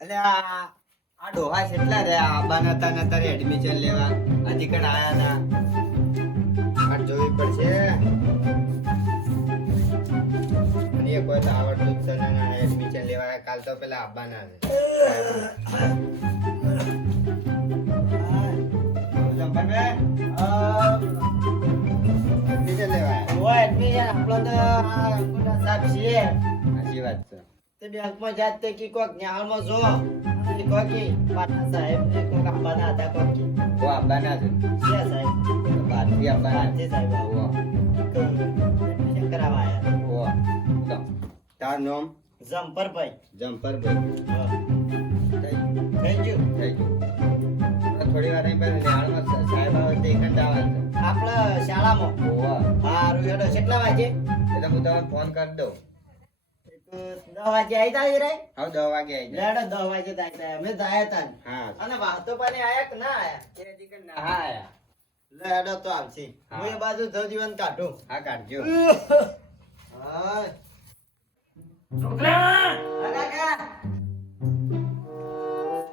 એટલે આ ડોહા કેટલા રે આબાના હતા ને તારે એડમિશન લેવા હજી કણ આયા ના આ જોવી પડશે અને એ કોઈ તો આવડતું જ છે ને એડમિશન લેવા કાલ તો પેલા આબાના છે એડમિશન લેવા એડમિશન આપણો તો સાહેબ છીએ સાચી વાત છે તે બેંકમાં જાત તે કી કોક ન્યાલમાં જો કી કોકી પાટના સાહેબ ને કોક આંબાના હતા કોકી તો આબાના છે છે સાહેબ બારથી આબાના તે સાહેબ ઓહો તો એડમિશન કરાવવા આયા ઓહો તો તાર નામ જમ્પર ભાઈ જમ્પર ભાઈ હા થઈ થેન્ક યુ થઈ ગયું થોડી વાર અહીં પહેલા નિહાળમાં સાહેબ આવે તે એકણ જ આવવાનું છે આપણા શાળામાં ઓહો હારું હેડો કેટલા વાગે એટલે હું તમને ફોન કરી દઉં 10 વાગે આવી જાય રે હવે 10 વાગે આવી જાય લેડો 10 વાગે જાય અમે જાય તા હા અને વાતો પાણી આયા કે ના આયા એ હજી કણ નહા આયા લેડો તો આવશે હા. હું એ બાજુ જવ જીવન કાઢું હા કાઢજો હા છોકરા કાકા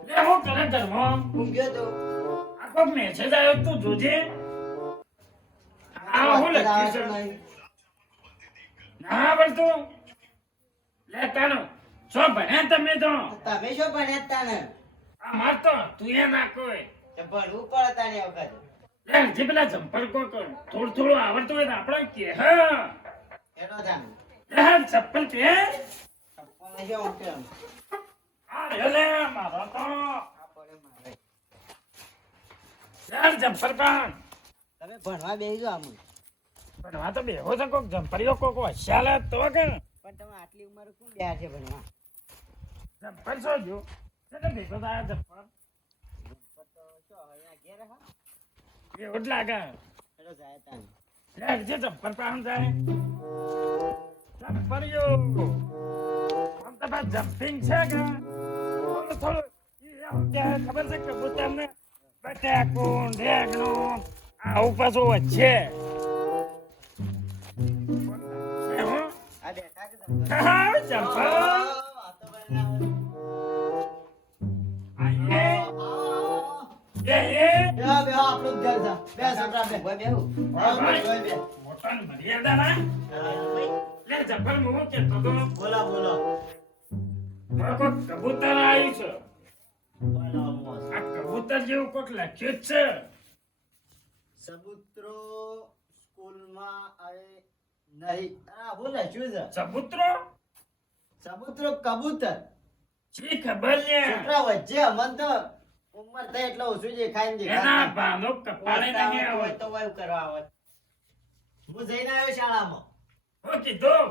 લે હું કરે ઘરમાં ઊંઘ્યો તો આ કોક મેસેજ આવ્યો તું જોજે આ હું લખ્યું છે ના આવડતું લે તાનો શું ભણ્યા તમે તો તમે શું ભણ્યા તા ને આ માર તો તું એ ના કોઈ તે ભણવું પડે તારી વખત લે જે પેલા જમ્પર કોક થોડું થોડું આવડતું હોય તો આપણે કે હા એનો જાણ લે હા ચપ્પલ પહેર પણ જો કેમ આ રે લે મારો તો આ પડે મારે યાર જમ્પર પાન તમે ભણવા બેસી જાઓ આમ પણ આ તો બેહો છે કોક જમ્પરીઓ કોક હોશિયાર તો કે પણ તમે આટલી ઉંમર કોણ બેઠા છે ભણવા જમ્પર શું જો એટલે ભેગો થાય જમ્પર તો શું હવે ઘેર હા એવું જ લાગે એનો જાય તા લે જે જમ્પર પાન જાય જમ્પરીઓ આમ તો બસ જમ્પિંગ છે કે થોડું થોડું ખબર છે કબૂતર ને બટાકું ઢેગણું આવું પાછું વચ્ચે આ બેઠા કે તમે હા જમ્પર વાતો બનાવે એ બે આપણું ઘર છે બે છોકરા બે બે બે મોટાની મર્યાદા ના લે જમ્પર હું કેતો તો બોલો બોલો કોઈ કબૂતર આવ્યું છે બોલો મોસ આ કબૂતર જેવું કોક લખ્યું જ છે સબૂતરો સ્કૂલમાં આવે નહીં આ હું લખ્યું છે સબૂતરો સબૂતરો કબૂતર શી ખબર ને છોકરા વચ્ચે અમન તો ઉંમર થાય એટલે ઓછું જે ખાઈને એના દેખાય ભાનો કપાળે નહીં હોય આવે તો વાયુ કરવા આવે હું જઈને આવ્યો શાળામાં હું કીધું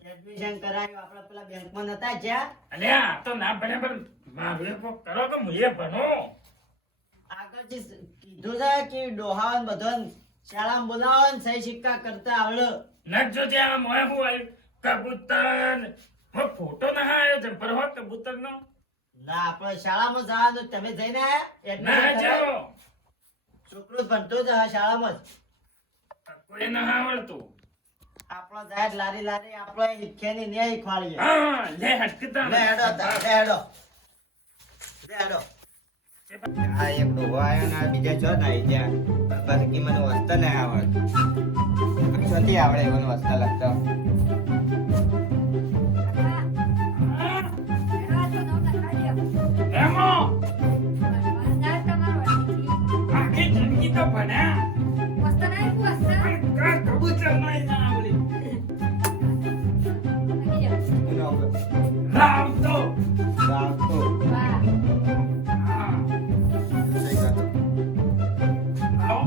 એડમિશન કરાવ્યું આપડે પેલા બેંકમાં નતા જ્યાં અલે આ તો ના ભણે પણ મારું એ કોક કરો કે હું એ ભણો આગળથી કીધું છે કે ડોહાવન બધોન શાળામાં બોલાવો ને સહી સિક્કા કરતા આવડે નક જોજે આ મોય હું આવ્યું કબૂતર હું ફોટો ના આવ્યો છે પર હો કબૂતર નો ના આપણે શાળામાં જવાનું તમે જઈને આયા ના એડમિશન કરાવ્યું? જાઓ છોકરું ભણતો જ હા શાળામાં જ કોઈ ના આવડતું આપણો જાય જ લારી લારી આપણે હિખ્યાની ન્યાય ખવાડીએ હા લે હટકતા લે હેડો તા, લે હેડો લે હેડો આ એક ડોહો આવ્યો ને આ બીજા છો ને આવી ગયા બસ કે મને વાંચતા નહીં આવડતું છોથી આવડે મને વાંચતા લખતા એમો આખી જિંદગી તો ભણ્યા પણ કા કબૂતર નહીં ના આવડી એનો રામ તો રાખતો હા થઈ ગયો આવો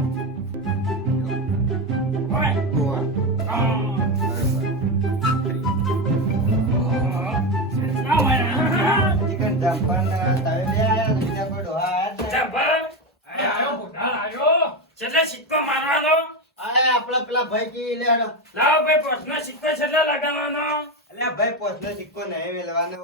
ઓય ગોવા હા ચિકન જમ્પર ને તમે બે આયા ને બીજા કોઈ ડોહા આયા જ નહીં. જબર આયો બુઢા આયો છેલ્લે સિક્કો મારવાનો આ આપણા પેલા ભાઈ કી લે હેડો લાવ ભાઈ પોતનો સિક્કો છેલ્લે લગાવવાનો અલ્યા ભાઈ પોતનો સિક્કો નહીં મેલવાનો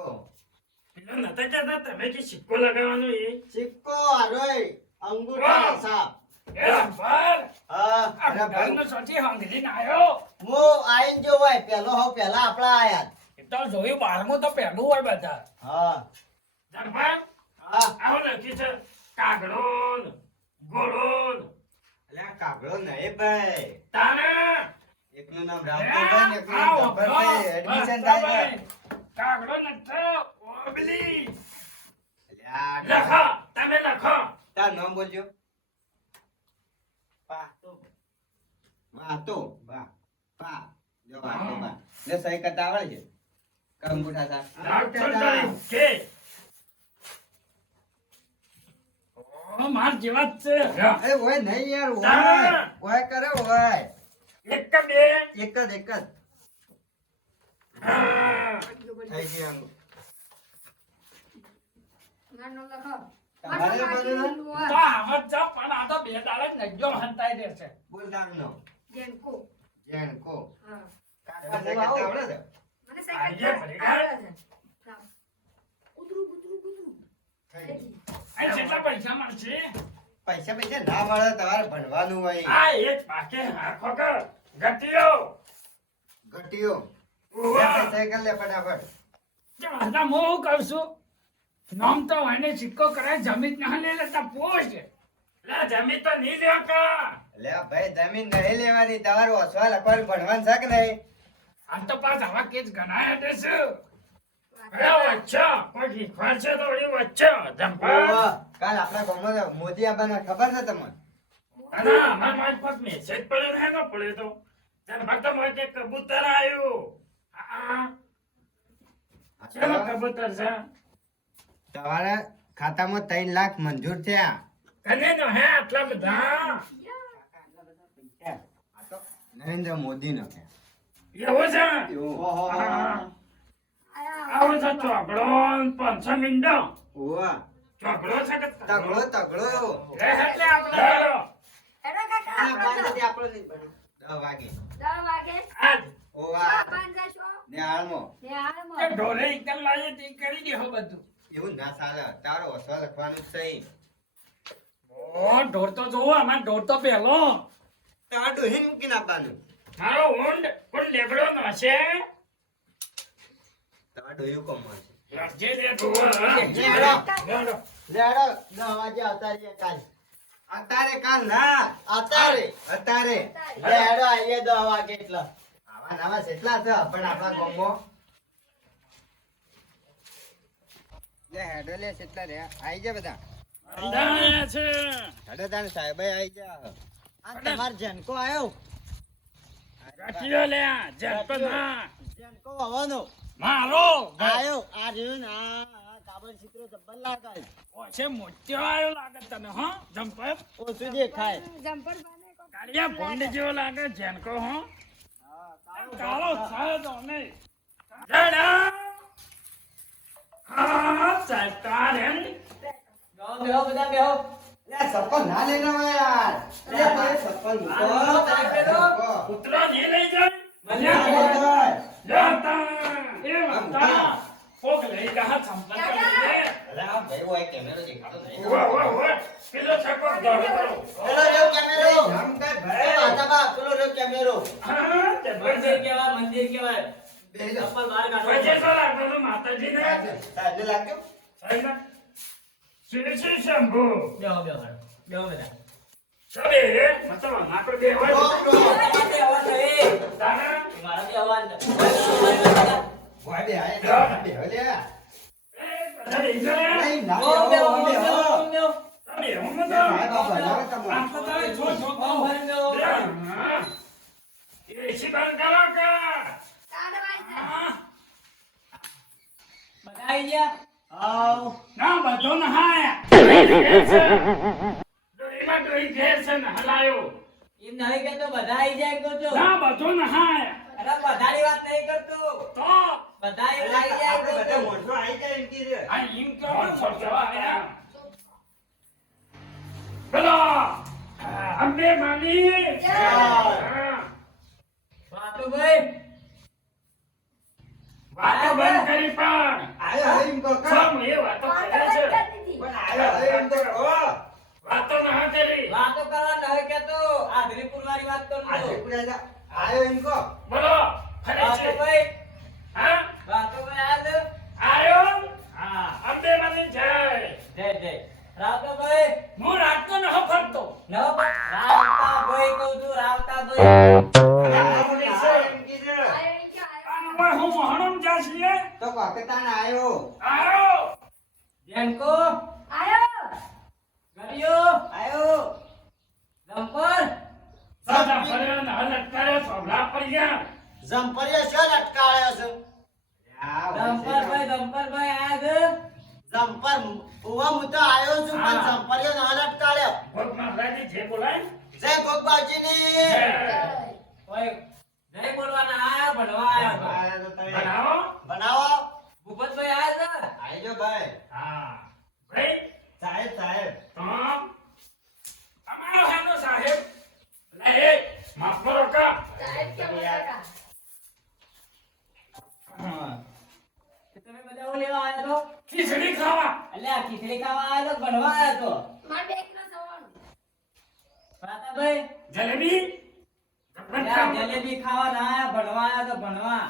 પેલો નતા કહેતા તમે કે સિક્કો લગાવવાનો એ સિક્કો આરોય અંગૂઠા સાપ એ જબર હા આ અરે ભાઈ. બુઢાનો સોચી હાંગલીને આયો મો આઈન જો ભાઈ પેલો હો પેલા આપડા આયા એ તો જોયું 12મું તો પહેલું હોય બધા હા ધનભાઈ હા આવો લખી છે કાગડો ને ઘોડો ને. અલ્યા કાગડો નહીં ભાઈ, તાને એકનું નામ રામભાઈ ને એકનું નામ ગબ્બરભાઈ. એડમિશન થાય છે. કાગડો નથી ઓબલી. અલ્યા લખો તમે લખો. તાર નામ બોલજો. વાતો બા પા જો વાતો બા ને સહી કરતા આવડે છે કંબુઠા સા લાગતું કે ઓ માર જેવા જ છે. એ ઓય નહીં યાર તારા. ઓય કરે ઓય એક કે બે. એક જ હા. થઈ ગયું મારું તમારે બધું તો આવત જા પણ આ તો બે દાડા નજ્જો હંતાઈ દેશે. બોલ નામનો જેનકો જેણકો હા કાકા સહી કરતા આવડે છે મને સાયકલ આજે ભરી ગયા? આવડે છે લાવ. કૂતરું થઈ ગયું. અહીં કેટલા પૈસા મળશે? પૈસા ના મળે તમારે ભણવાનું હોય આ એક પાકે હાખો કે ગટીયો. ઘટીઓ ઉવા. સહી કર લે ફટાફટ કે વાંધા હું શું કહું છું? નામ તો એને સિક્કો કરાય જમીન ના લે લેતા પોષ. લે જમીન તો નહીં લ્યો કા. લે ભાઈ જમીન નહીં લેવાની, તમારે ઓછવા લખવાનું ભણવાનું છે કે નહીં? આમ તો પાછ આવા કેસ ગણાય દેશે. અરે વચ્ચે કોઈ શીખવાડ છે તો ઓલી વચ્ચે જંપા. ઓવા, કાલ આપણા ગામમાં મોદી આવવાના ખબર છે તમને? અને અમાર મારી પાસે મેસેજ પડ્યો ને એનો પડ્યો તો ત્યારે ફક્ત મને કે કબૂતર આવ્યું. હા ચલો કબૂતર છે. તમારા ખાતામાં 3 લાખ મંજૂર થયા. કને નો હે આટલા બધા? આ તો નરેન્દ્ર મોદી નો છે. એવું છે? ઓહો. હા. આવો છે ચોકડો ને 500 મીંડો. ઓવા, ચોકડો છે કે તગડો તગડો લે એટલે આપણે હેલો. હેડો કાકા આ આપણો પાંચ નથી આપણો નહીં ભણો. 10 વાગે 10 વાગે આજ ઓવા ચા પાન જશો ને હાલમાં ને હાલમાં તે ઢોલે એકદમ લાગે તે કરી દેહો બધું. એવું ના ચાલે, તારો ઓછવા લખવાનું જ સહી. ઓ ઢોર તો જોવો અમાર ઢોર તો પહેલો. તાર ડોહીને મૂકીને આપવાનું. મારો ઊંડ કોણ લેબડો નો છે? તમારે ડોહ્યું કમવાનું છે. લખજે દે ઢોર. લે હેડો. લે હેડો 10 વાગે આવતા રહીએ કાલ. અત્યારે કાલ ના, અત્યારે અત્યારે લે હેડો આવીએ 10 વાગે એટલે આવા નવા કેટલા છે પણ આપણા ગામમાં? લે હેડો લે કેટલા રે આઈ જા બધા. અંધાયા છે. હેડો તાને સાહેબે આઈ જા. આ તમાર જેનકો આવ્યો ગાંઠિયો લે આ, જંપ ના. જેનકો આવવાનો મારો આવ્યો આ રહ્યો ને આ કાબર સિકરો જબ્બર લાગે ઓછે મોટો આવ્યો લાગે તને હો જંપર. ઓછું દેખાય જમ્પર બાને કો કાળિયા ભૂંડ જેવો લાગે જેનકો હો. કાળો થાય તો નહીં. દાડા. હા સાહેબ તારે બેહો બધા બેહો લે સપન ના લઈને આવો યાર. લે ભાઈ સપન મૂકો. કૂતરો નહીં લઈ જાય. મૂકો જાય. જાતા એ વાતા કોક લઈ જા સંપત કરી દે. અરે આ ભાઈ ઓય કેમેરો દેખાડો નહીં. વાહ વાહ વાહ પેલો છકો દોડો કરો. પેલો રહ્યો કેમેરો આમ કર એ ભાઈ. વાતાબા પેલો રહ્યો કેમેરો હા તે મંદિર કેવાય મંદિર કેવાય બેહી જાઓ. ચપ્પલ બહાર કાઢો પછી શું લાગતો તો માતાજીને સાહેબને લાગ્યો? સાહેબ શ્રી શ્રી શંભુ બેહો બેહો બેહો બધા ચાલે મતલબ આપણે બે હોય તારા મારા બે અવાજ ઓય બે આય બે લે. એ બધા લઈ જાય. નહીં ના બેહો, બેહો. તમે હું તો સાહેબ આ બનાવે તમારે. આ તો તારે છો છો હા. એ શિકાર કરો કે 4 વાગે હા. બધા આવી ગયા આવ ના બધો નહાય ડોહીમાં ડોહી ઘેર છે ને હલાયો એમ નહીં કે તો બધા આવી જાય કહો છો ના બધો નહાય અરે બધાની વાત નહીં કરતો તો બધા અરે આવી જાય આપણે કહો બધા છો. મોઢું આઈ જાય એમ કીધું. આ એમ કરો છોડવા આયા બોલો અંબે માની હા. વાતુભાઈ વાતો બંધ કરી પણ આયો હવે એમ કહો કે. સમ એ વાતો કરે છે પણ આયો હવે એમ તો કહો. વાતો ના કરી વાતો કરવા નહીં કેતો આધરીપુર વાળી વાત કરું આજે છું પૂરા જા. આયો એમ કહો. બોલો ફરે છે વાતુભાઈ હા વાતુભાઈ આજ આયો હા અંબે માની હું મોહનમ જા છીએ તો પાકિસ્તાન આયો આયો જેનકો આયો ગડિયો આયો જમ્પર સાદા ફરેન હલટકારે સોભલા પર ગયા જમ્પરિયો શો લટકાળ્યો છે જમ્પર ભાઈ આયા છે જમ્પર ઉવા હું તો આયો છું પણ હા. જમ્પરિયો ના લટકાળ્યો ભોગ મારલાજી જે બોલાય જય ગોગબાજીની ઓય જય બોલવાના આયા ભણવા આયા છો આયા તો તઈ. બનાવો બનાવો ભૂપતભાઈ આયા છે આઈજો ભાઈ હા ભાઈ સાહેબ સાહેબ તો અમારો હાનો સાહેબ લે એ માફ કરો કા સાહેબ કે બોલાતા તમે બધા હું લેવા આયા છો ખીચડી ખાવા એટલે આ ખીચડી ખાવા આયા છો ભણવા આયા છો માર બેગનો સવાલ પ્રાતાભાઈ જલેબી ત્યાં જલેબી ખાવા ના આયા ભણવા આયા છો ભણવા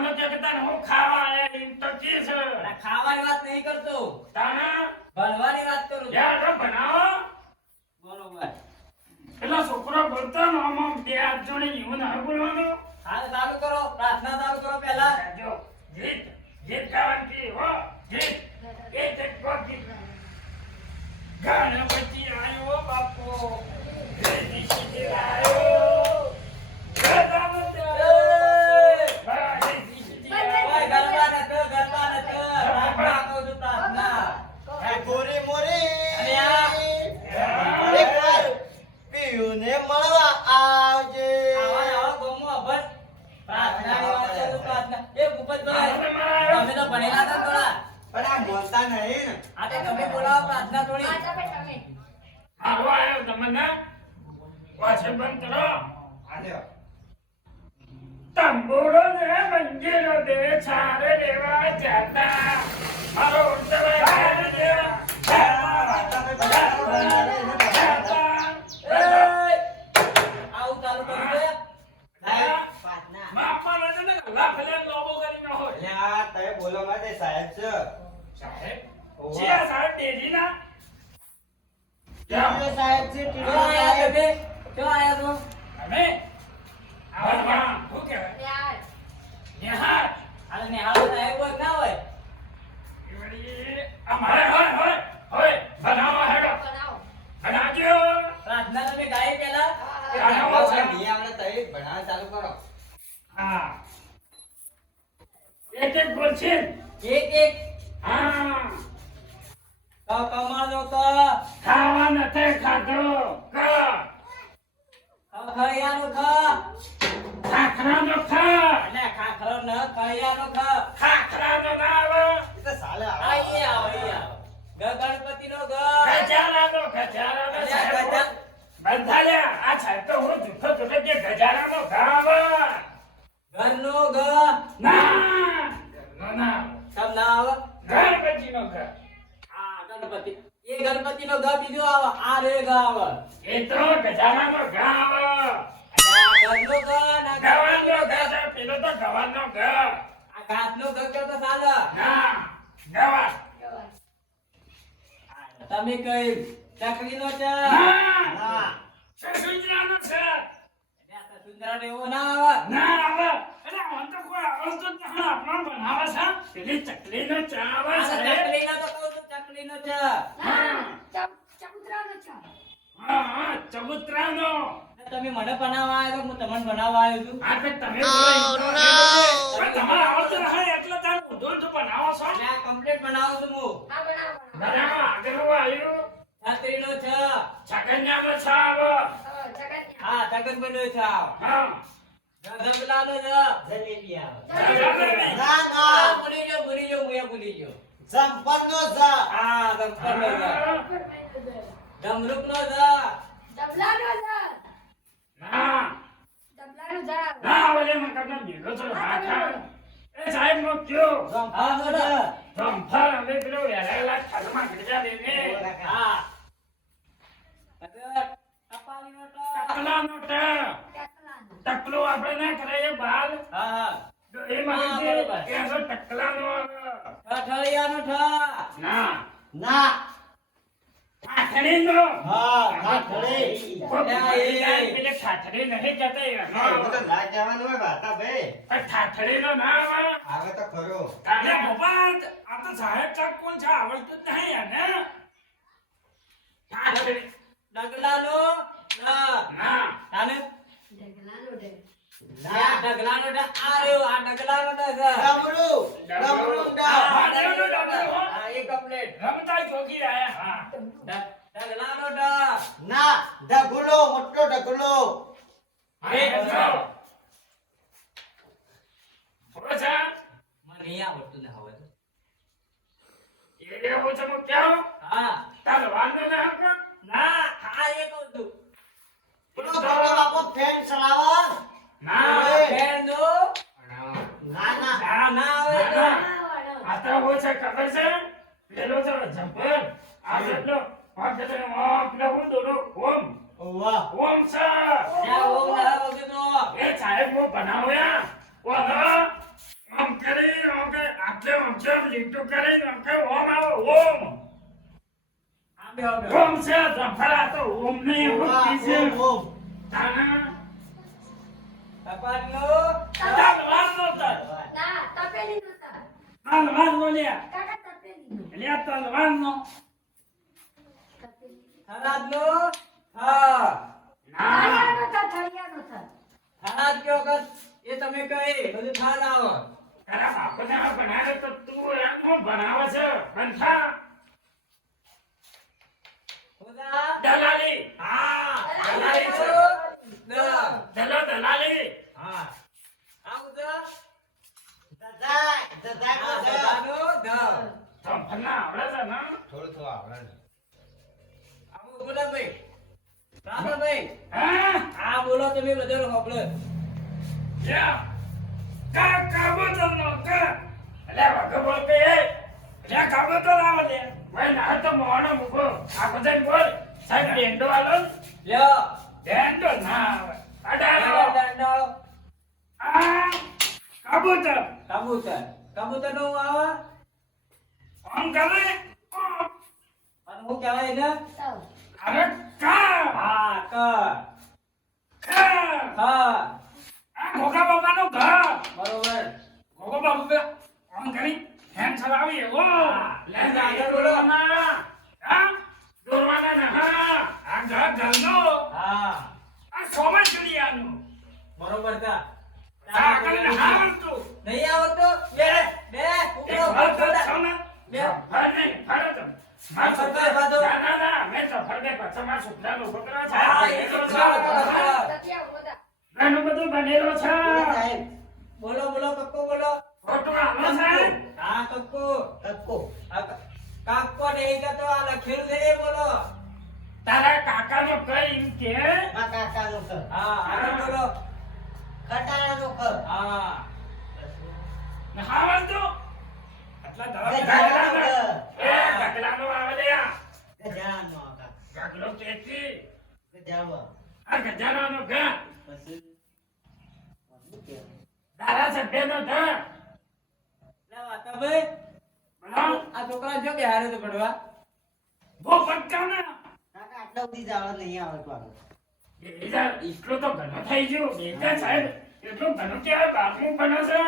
લગભગ કે કતા હું ખાવા આયા ઇન તો કી છે અરે ખાવાની વાત નહીં કરતો તાના ભણવાની વાત કરું છું. યાર તો બનાવો બરોબર પેલા છોકરો બોલતો ને આમ બે હાથ જોડી એવું ના બોલવાનું હાલ ચાલુ કરો પ્રાર્થના ચાલુ કરો પહેલા જો ગીત ગીત ગાવાની હો ગીત એક એક ગીત ગણપતિ આયો બાપો ગણપતિ આયો ગણપતિ ઓય ગરબા નતો પ્રાર્થના કહું છું પ્રાર્થના હે ગોરી મોરી અરે એકવાર પીયુને મળવા આવજે આવો ગોમો અભર પ્રાર્થનાની વાત કરું પ્રાર્થના એ ભૂપતભાઈ તમે તો ભણેલા હતા થોડા પણ આ બોલતા નહીં ને આ તો તમે બોલાવો પ્રાર્થના થોડી આજા ભાઈ તમે આવો આયો તમને વાછે બંધ કરો આલ્યો તંબુરો ને મંજીરો દે છારે દેવા જાતા મારો ઉંટલા દેવા આવું ચાલુ કરી દે પ્રાર્થના માપા ને લાફલે લોબો કરી ન હોય અલ્યા તમે બોલો માં તે સાહેબ છે સાહેબ ઓવા. જે આ સાહેબ તેજીના ટીડીઓ સાહેબ છે ટીડીઓ આયા તમે ક્યો આયા છો અમે આવા હું કહેવાય યાર નિહાર હાલ ને હાલ સાહેબ હોય ના હોય ઈવડી અમારે હોય હોય હોય બનાવો હેડો બનાવો બનાવજો પ્રાર્થના તમે ગાઈ પહેલા બનાવો બોલો, છે નહીં આવડે તઈ ભણાવવાનું ચાલુ કરો હા એક એક બોલશે એક એક હા કમાણો ક ખાવા નથી ખાધો કા ખળિયાનો ખ ખાખરાનો ખા અને ખાખરો ન ખળિયાનો ખ ખાખરાનો ના આવે એ તો સાલે આ આવે ઈ આવો ગણપતિનો ગ ગજારાનો અલ્યા ગજા બંધાલ્યા આ સાહેબ તો હું જૂઠો જૂઠો કે ગજારાનો ઘા આવે ઘરનો ગ ના ના સમ ના આવે ગણપતિનો ઘા આ ગણપતિ એ ગણપતિનો ગ બીજો આવે આ રે ગ આવે એ તો ગજારાનો ઘા આવે અને આ ઘરનો ગ ના ગવાનો ઘા છે પેલો તો ગવાનો ઘા આ ઘાસનો ગ કે તો ચાલે ના ગવા તમે કઈ ચકલીનો ચ ના સસુંજરાનો છે સુંદરા એવો ના આવે ના આવે અરે આમ તો કોઈ આવડતો જ નથી આપણને બનાવે છે પેલી ચકલીનો ચા આવે આ છે ચકલીનો તો કહું છું ચકલીનો ચ ના ચબુતરાનો છે હા હા ચબુતરાનો તમે મને બનાવવા આવ્યો તો હું તમને બનાવવા આવ્યો છું આ તો તમે પણ તમારે આવડતું નથી એટલે તાર ઊંધું ઊંધું બનાવો છો અને આ કમ્પ્લીટ બનાવું છું હું હા બનાવો બનાવો આગળનું આવ્યું છત્રીનો છ છકન્યાનો છા આવે જગન્યા હા તગનબનો છ હા ગગનલાનો છ જલેબી આવે જલેબી. ના ના ભૂલી ગયો હું એ ભૂલી ગયો સંપતનો છ હા સંપતનો છ ડમરુકનો છ ડબલાનો છે ના ડબલાનો છે ના ઓલે મને કદનો ભેગો થયો હાથા એ સાહેબ નો કયો સંપતનો છ ધમફર હવે પેલો વેરાયેલા ખાધમાં ગજા દેને હા કપાલીનો ટ ટકલાનો ટ ટેકલાનો ટકલો આપણે ના કરાય બાલ હા હા તો એ મને હા, કે બરોબર. કે તો ટકલાનો આવે. ઠઠળિયાનો ઠ ના ના આ ઠાઠડીનો. હા ઠાઠડી. કોઈ યા, એ. પેલે ઠાઠડી નહીં કહેતા એનો. એવું તો ના કહેવાનું હોય વાતાભાઈ. પણ ઠાઠડીનો ના આવે. આવે તો ખરો. તારે બાપા, આ તો સાહેબ ચાક કોણ છે આવડતું જ નહીં યાર ને. ઠાઠડી. ડગલાનો ડ. ના. તાને ઢગલાનો ઢગ. આ ડગલાનો ડ. આ રહ્યો, આ ડગલાનો ડ છે. ડમરું. ડમરું ડા. હા, ડમરું, ડમરું. હા, એ કમ્પ્લીટ. રમતા જોગી રહ્યા. હા. ડગલાનો ડ. ના ઢગલો મોટો ઢગલો. એ જો. ખબર છે? મને નહીં આવડતું ને હવે તો. એ એવું છે હું કેવું? હા તલવારનો ના હતો? ના હા એ કહું છું. પેલો મોટો બાપો ફેન ચલાવો. ના. બેનનો ના ના. ના, ના આવે તો. વાળો. આ તો હું છે ખબર છે? પેલો છે જબ્બર. આ જેટલો આ જેટલો પેલો હું દોડો ઓમ. વાહ. ઓમ છે. ત્યાં ઓમ ના વગરનો. એ સાહેબ હું બનાવ્યા. ઓહો. આમ કરી, આમ કરી, આટલે આમ છે, આમ લીટું કરીને આમ કે ઓમ આવો, ઓમ. આ બે હવે. ઓમ છે, જબ્બર આ તો ઓમ નહીં, ઓમ વાહ, કી છે. ઓમ, ઓમ. તાના તપાસનો. તલવારનો તલ. ના, તપેલીનો તપ. તલવારનો લ્યા. કાકા તપેલીનો. લ્યા તલવારનો. તપેલી. થરાદનો. હા ના. થળિયાનો તપ, થળિયાનો તપ. થરાદ કયો કર એ તમે કહે બધું થાળ આવો. તારા બાપને આ બનાવે તો તું એમ હું બનાવે છે બંધા ખુદા. દલાલી. હા દલાલી છે. દલાલી. હા આ ખુદા. દદાય. દદાય હા કો છે. બધાનો ધ. તો ભલા આવડે છે ને? થોડું થોડું આવડે છે. આવું બોલો ભાઈ. રામભાઈ હા? આ બોલો તમે બધાનો હોબળો. યા. કાબૂતરનો કા. અલે વગર બોલ કે એ. લે કાબૂતર આવો દે. ભાઈ ના તો મોણો મૂકો. આ બધાને બોલ. સાહેબ ડેન્ડો આલો. લ્યો ડેન્ડો ના આવે. અડાડો. દંડો. આ કાબૂતર. કબૂતર. કબૂતર નો આવે આમ કરે. આમ. અને હું કહેવાય ને તપ. અરે કા. હા ક ખા. હા આ ઘોઘા બાપાનો ઘા. બરોબર. ઘોઘા બાપુ પેલા આમ કરી હેમ ચલાવી એવો. લે આગળ બોલો. હા? દોરવાના ના હા. આ ઘર ઘરનો. હા આ સોમન ચડિયાનું. બરોબર તા. આ કરીને હા વસ્તુ. નહીં આવડતો બે બે એક ઉકળો વાત ઉકળો. છો ને? બે. ફર નહીં, ફરે તમે. મારા ફરતો છોકરા- ફરતો. ના, ના, ના, મેં તો ફરતે પાછો મારા છોકરાનો છોકરો છે. હા, એ તો ચાલો, ચાલો, ચાલો. તપિયા ઓદા. ઘણું બધું બનેલો છે. સાહેબ બોલો બોલો કક્કો બોલો. ખોટું આવો છે. હા કક્કો. કક્કો. આ કાક્કો નહીં કહેતો આ લખેલું છે એ બોલો. તારા કાકાનો કઈ એમ કે આ કાકાનું ઘર. હા આગળ બોલો. ખટારાનું ઘર. હા ને હા વસ્તુ. આટલા ગજાનો ધડા ઘર. એ ઢગલાનો આવે લે આ. ગજાનો આકાર. ઢગલો તેથી. ગજાનો. આ ગજાનોનો ઘા. પછી ધારાસભ્યનો ઘા. લે વાતાભાઈ બોલો. આ છોકરા જો બેહારે તો પડવા. બહુ પટકાવને. કાકા આટલા સુધી જ આવડે નહીં આવડતું આગળ. બીજા એટલું તો ઘણું થઈ ગયું. બીજા સાહેબ એટલું ઘણું કહેવાય. બારમું ભણે છે.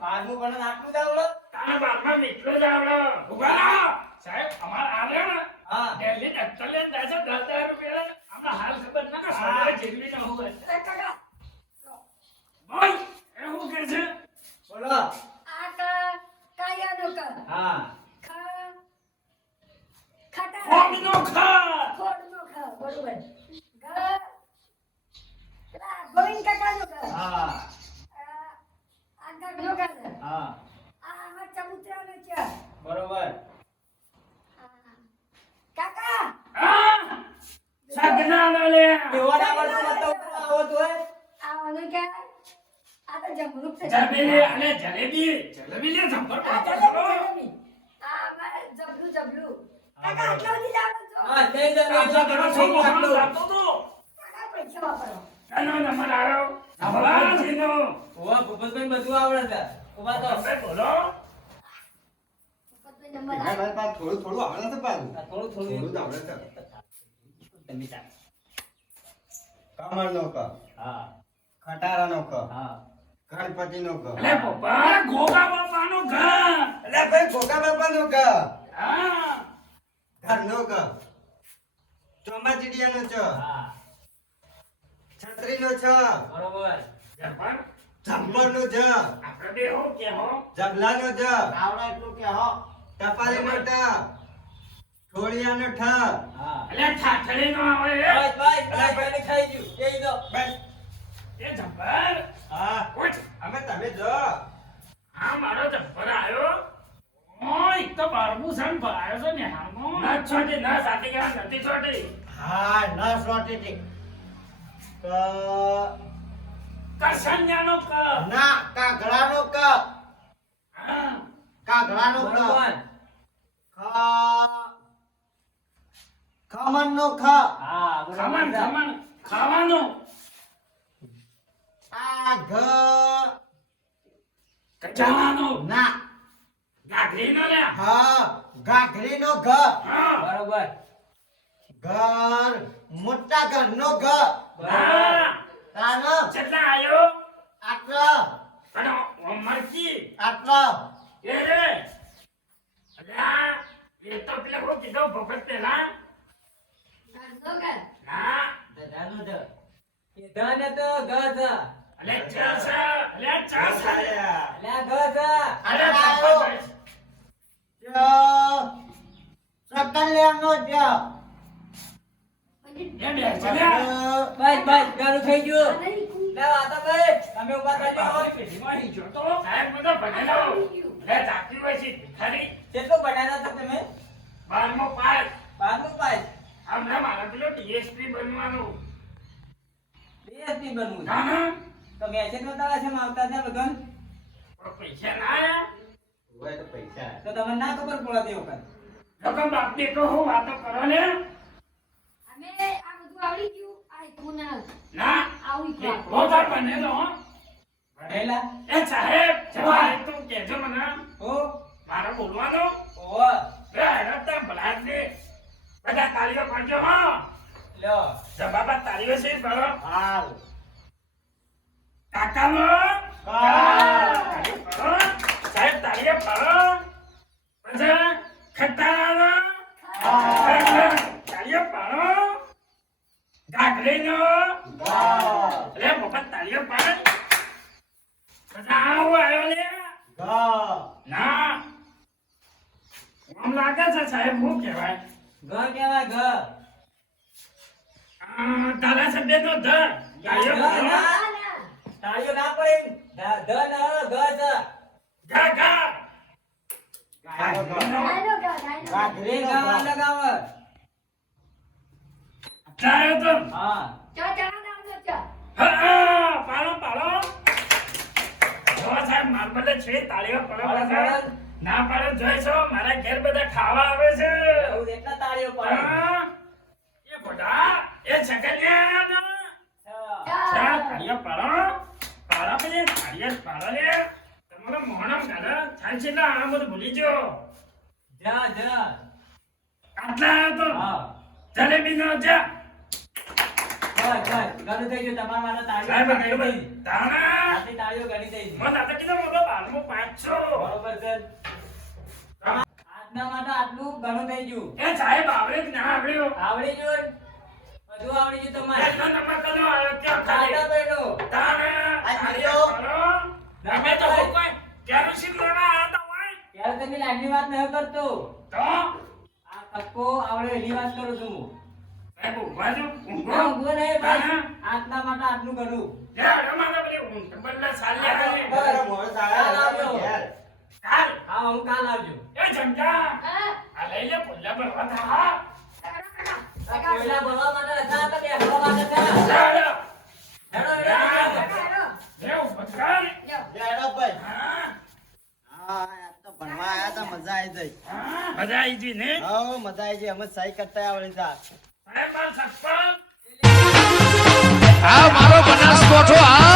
પાછું પણ આટલું જ આવડે. તારા બારમાં એટલું જ આવડે. ઉભા રહો. સાહેબ અમારે આ રહ્યો ને હા દિલ્હી ડક્ટર લઈને જાય છે 10,000 રૂપિયા લઈને. આમને હાલ ખબર ના કે સોનારે જેટલી ન હોય. કાકા બોલ એ શું કે છે? બોલો. આ કાયાનો ક. હા ખ. ખટા. ખોટનો ખા. ખોડનો ખ. બરોબર. ગ. પેલા ગોવિંદ કાકાનો ગ. હા આ ગગનો ગ. હા આ આમાં ચબૂતરાનો ચ. બરોબર. કાકા આ સગનાનો લે. એવોને આવડતું નતું, આવડતું હોય. આ મને કે આ તો જમરૂક છે. જલેબી અને જલેબી જલેબી લે જબર આ જલેબી. આ મારે જબલું જબલું. કાકા આટલા સુધી જ આવડે છો? હા જય જય આટલા જય ઘણો જય છોકરો આટલું. લાગતો તો. કાકા પૈસા વાપરો. એનો નંબર આવ્યો. અભલાજીનો. ઓવા ભૂપતભાઈ બધું આવડે છે. ઉભા તો. તમે બોલો. પપ્પાનો નંબર એના આવે. મારી પાસે થોડું થોડું આવડે છે પાછું. આ થોડું થોડું જ થોડું આવડે છે. તમે તાર. કમળનો ક, હા ખટારાનો ક, હા ગણપતિનો ક. અલે પપ્પા ગોગા બાપાનું ઘર. અલ્યા ભાઈ ગોગા બાપાનો ક, હા ઘરનો ક, ચોમાચીડિયાનો ચ, હા છત્રીનો છ, બરોબર. જબર ઝમ્મરનો જ, આપણે બે હો કે હો જબલાનો જ, આવડે એટલું કે હો. ટપાલીનો ટ, ઠોળિયાનો ઠ. હા અલે ઠાઠડીનો આવે બસ બસ બસ પેલી ખાઈ ગયું કહી દો. બસ. એ જબ્બર હા, ઉઠ અમે તમે જો. આ મારો જબ્બર આવ્યો ઓય તો બારમું સન ભરાયો છે ને હાલમાં ના છોટી ના સાથે ગયા નથી છોટી હા, ન સોટી હતી. કરસન્યાનો ક ના, કાગડાનો ક, હા કાગડાનો ક. બરોબર. ખમણનો ખ. હા ખમણ બરોબર. ખમણ ખાવાનું આ ઘ. કચાવાનું ના. ગાઘરીનો લે હા, ઘાઘરીનો ઘ. હા બરોબર. ઘર, મોટા ઘરનો ઘ. હા તાનો કેટલા આયો આટલો, અને મરચી આટલો. એ રે અલ્યા એ તો પેલા હું કીધું ભગત પેલા ઘરનો ઘર. ના ધધાનું ધ. એ ધ ને તો ગ ધ. અલે ચસ અલે ચસ અલ્યા ગ ધ. અલે આયો. સકલ્યાનો જ. એ બે ચલ્યા બસ બસ ગારું થઈ ગયું. આ નહીં કું. લે વાતા ભાઈ તમે ઉભા થજો. પેઢીમાં હી જોતો સાહેબ બધો ભણેલો લે જાતી હોય છે ભિખારી કેટલું ભણ્યા હતા તમે? 12મો પાસ 12મું પાસ. હમણાં મારે પેલો ડીએસપી બનવાનું DSP બનવું છે. ના ના તો મેસેજ નહોતા છે આવતા હતા લગન? પણ પૈસા ના આયા હોય તો પૈસા. તો તમને ના ખબર પડે તે વખત. લોકો બાપ બેટો હું વાતો કરો ને અમે આ બધું આવડી ગયું. આ એકું ના. ના આવું એ એકું. ગોતા બનેલો હો ભણેલા? એ સાહેબ જવાય તું કેજો મને હો? મારે બોલવાનો ઓહો. એ હેડતા ભલા દે બધા તાળીઓ પાડજો હો લ્યો. જવાબા તાળીઓ છે કરો હાલ. કાકાનો તાળીઓ પાડો સાહેબ તાળીઓ પાડો પછી ખટારાનો તાળીઓ પાડો ગાગડીનો અરે મફત તાળીઓ પાડ પછી આવો આવ્યો લે ના આમ લાગે છે સાહેબ હું કહેવાય ઘ કહેવાય ઘ. ધારાસભ્યનો ધ તાળીઓ પાડો ના, ના. તાળીઓ ના પડે. ધ ન ગ ધ. ગા ગા ડાયનો ઘર, ડાયનો. એ ગાવા લગાવ. ચાયો તો હા. ચા નામનો ચા. હા પાડો પાડો જો સાહેબ માર બદલે છે તાળીઓ પાડો પાડો, પાડો. પાડો. ના પાડો જોઈ છો મારા ઘેર બધા ખાવા આવે છે એવું એટલા તાળીઓ પડે. હા, એ બધા એ છકલિયા હા. તાળીઓ પાડો પાડો પછી તાળીઓ પાડો લે તમારો મોહનમ ગાલે થાય છે ને આ બધું ભૂલી જો જ જ. આટલા તો હા. જલેબીનો જા બસ બસ ઘણું થઈ ગયું. તમારા માટે તાળીઓ સાહેબ ગણી કેટલું દઈશ. તાણા આટલી તાળીઓ ગણી દઈશ. મને દાદા કીધું મોટો 12મો પાસ છો બરોબર છે. આજના માટે આટલું ઘણું થઈ ગયું. એ સાહેબ આવડે કે ના આવડ્યું આવડી ગયું? બધું આવડી ગયું તમારે? એટલો નંબર કનો આવ્યો ક્યાં ખાલી દાદા બહેનો. તાણા તાળીઓ પાડો તમે તો હું કોઈ કેરોસીન લેવા આવ્યા તા હોય ત્યારે તમે લાગણી વાત ન કરતો. તો આ તક્કો આવડે એની વાત કરું છું હું. સાહેબ ઊભા છો ઊંઘો ના, ઊંઘો નહીં ભાઈ. તાણા આજના માટે આટલું ઘણું. જે અમારે પેલી ઊંઘ બદલા સાલ્યા કરી તારા મોઢે સારા ઘેર. કાલ હા હું કાલ આવજો. એ જમજા હા. આ લઈ લે પુલ્લા ભરવા થા પહેલા ભરવા માટે હતા તો બે ભરવા માટે હતા. ચાલો હેડો, હેડો, હેડો. હેડો. લે ઊભા કર લ્યો. લેડો ભાઈ. હા હા, આજ તો ભણવા આયા તા, મજા આવી ગઈ. હા મજા આવી ગઈ ને હઉ, મજા આવી ગઈ. અમે સહી કરતા આવડી તા. સાહેબ માર સપન આ મારો બનાસકોઠો આ